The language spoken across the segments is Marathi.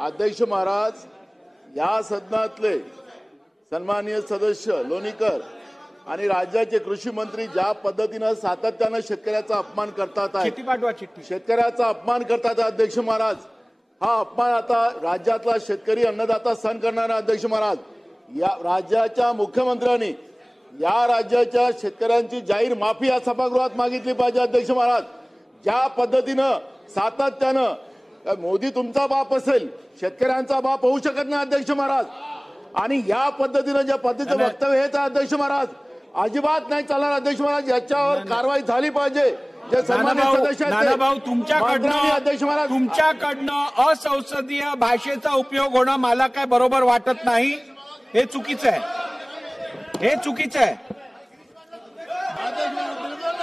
अध्यक्ष महाराज, या सदनातले सन्माननीय सदस्य लोणीकर आणि राज्याचे कृषी मंत्री ज्या पद्धतीने सातत्याने शेतकऱ्याचा अपमान करतात आहे, शेतकऱ्याचा अपमान करतात अध्यक्ष महाराज, हा अपमान आता राज्यातला शेतकरी अन्नदाता सहन करणार आहे अध्यक्ष महाराज। या राज्याच्या मुख्यमंत्र्यांनी या राज्याच्या शेतकऱ्यांची जाहीर माफी या सभागृहात मागितली पाहिजे अध्यक्ष महाराज। ज्या पद्धतीनं सातत्यानं मोदी तुमचा बाप असेल, शेतकऱ्यांचा बाप होऊ शकत नाही अध्यक्ष महाराज, आणि या पद्धतीनं ज्या पद्धतीचं वक्तव्य हेच अध्यक्ष महाराज अजिबात नाही चालणार अध्यक्ष महाराज। याच्यावर कारवाई झाली पाहिजे। जे सन्माननीय सदस्य नानाभाऊ, तुमच्याकडनं असंसदीय भाषेचा उपयोग होणं मला काय बरोबर वाटत नाही। हे चुकीचं आहे, हे चुकीचं आहे,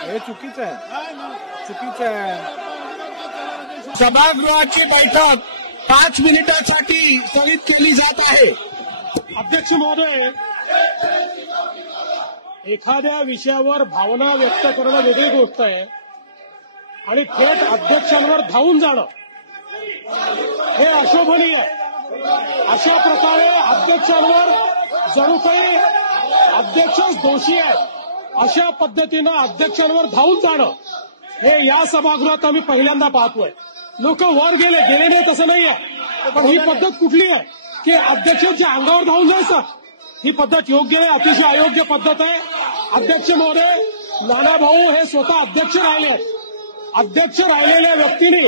हे चुकीचं आहे, चुकीचं आहे। सभागृहाची बैठक 5 मिनिटांसाठी स्थगित केली जात आहे। अध्यक्ष महोदय, एखाद्या विषयावर भावना व्यक्त करणं वेगळी गोष्ट आहे आणि थेट अध्यक्षांवर धावून जाणं हे अशोभनीय आहे। अशा प्रकारे अध्यक्षांवर जणू काही अध्यक्षच दोषी आहे अशा पद्धतीनं अध्यक्षांवर धावून जाणं हे या सभागृहात आम्ही पहिल्यांदा पाहतोय। लोक वर गेले नाही तसं नाहीये, पण ही पद्धत कुठली आहे की अध्यक्षांच्या अंगावर धावून जायचं? ही पद्धत योग्य आहे, अतिशय अयोग्य पद्धत आहे। अध्यक्ष महोदय, नानाभाऊ हे स्वतः अध्यक्ष राहिले, अध्यक्ष राहिलेल्या व्यक्तीने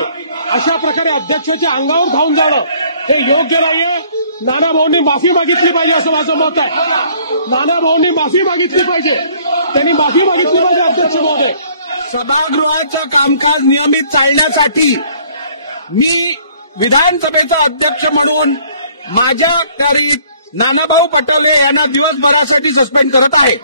अशा प्रकारे अध्यक्षाच्या अंगावर धावून जाणं हे योग्य नाहीये। नानाभाऊंनी माफी मागितली पाहिजे असं माझं मत आहे। नानाभाऊंनी माफी मागितली पाहिजे, त्यांनी माफी मागितली पाहिजे अध्यक्ष महोदय। सभागृहाचं कामकाज नियमित चालण्यासाठी मी विधानसभेचा अध्यक्ष म्हणून माझ्या नानाभाऊ पटोले यांना दिवसभरासाठी सस्पेंड करत आहे।